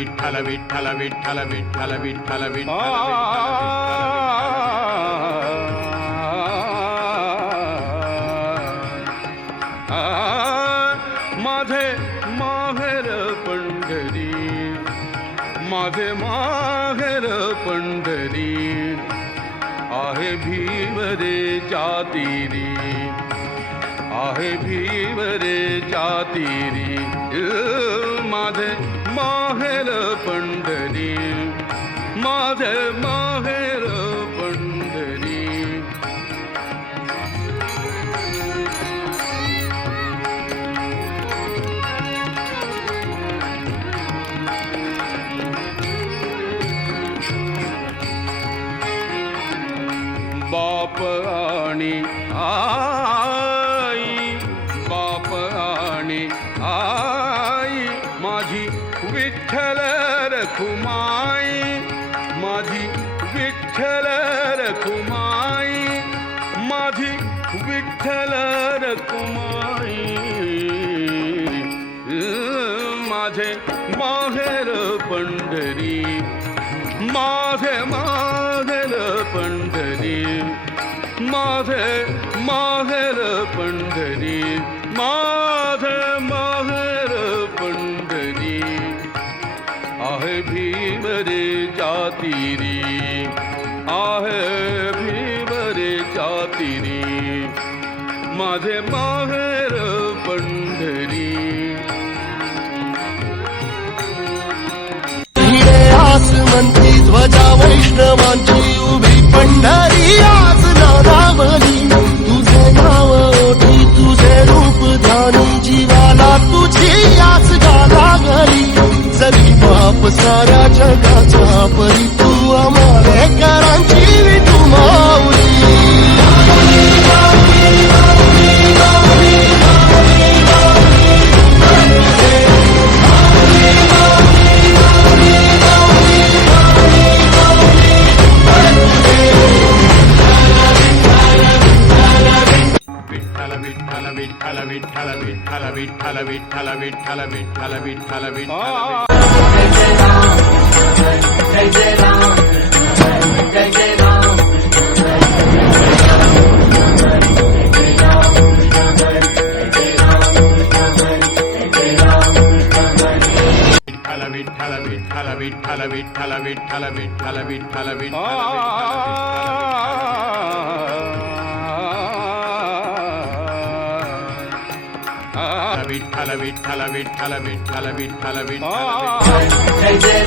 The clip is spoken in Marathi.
विठ्ठल विठ्ठल विठ्ठल विठ्ठल विठ्ठल विठ्ठल माझे माहेर पंढरी, माझे माहेर पंढरी, आहे भीमरे जातीरी, आहे भीमरे जातीरी, माझे माहेर पंढरी, माझे माहेर पंढरी. बाप आणि आई, बाप आणि आई, माझी विठ्ठल रखुमाई, माझी विठ्ठल रखुमाई, माझी विठ्ठल रखुमाई, माझे माहेर पंढरी, माझे माहेर पंढरी, माझे माहेर पंढरी, माझे माहेर पंढरी, आहे भीमरे जातीरी, आहे भीमरे जातीरी, माझे माहेर पंढरी. आसमंती ध्वजा वैष्णवांची उभी पंढरी आज नादावली, तुझे नाव ओठी तुझे रूप ध्यानी, जीवाला तुझी आस लागली, जरी बाप साऱ्या जगाचा परी तू आमालेकरांची विठू माऊली. विठ्ठल विठ्ठल विठ्ठल विठ्ठल विठ्ठल विठ्ठल विठ्ठल विठ्ठल विठ्ठल विठ्ठल विठ्ठल. जय जय राम, जय जय राम, विठ्ठल विठ्ठल विठ्ठल विठ्ठल विठ्ठल विठ्ठल विठ्ठल विठ्ठल विठ्ठल विठ्ठल विठ्ठल विठ्ठल विठ्ठल विठ्ठल विठ्ठल. जय जय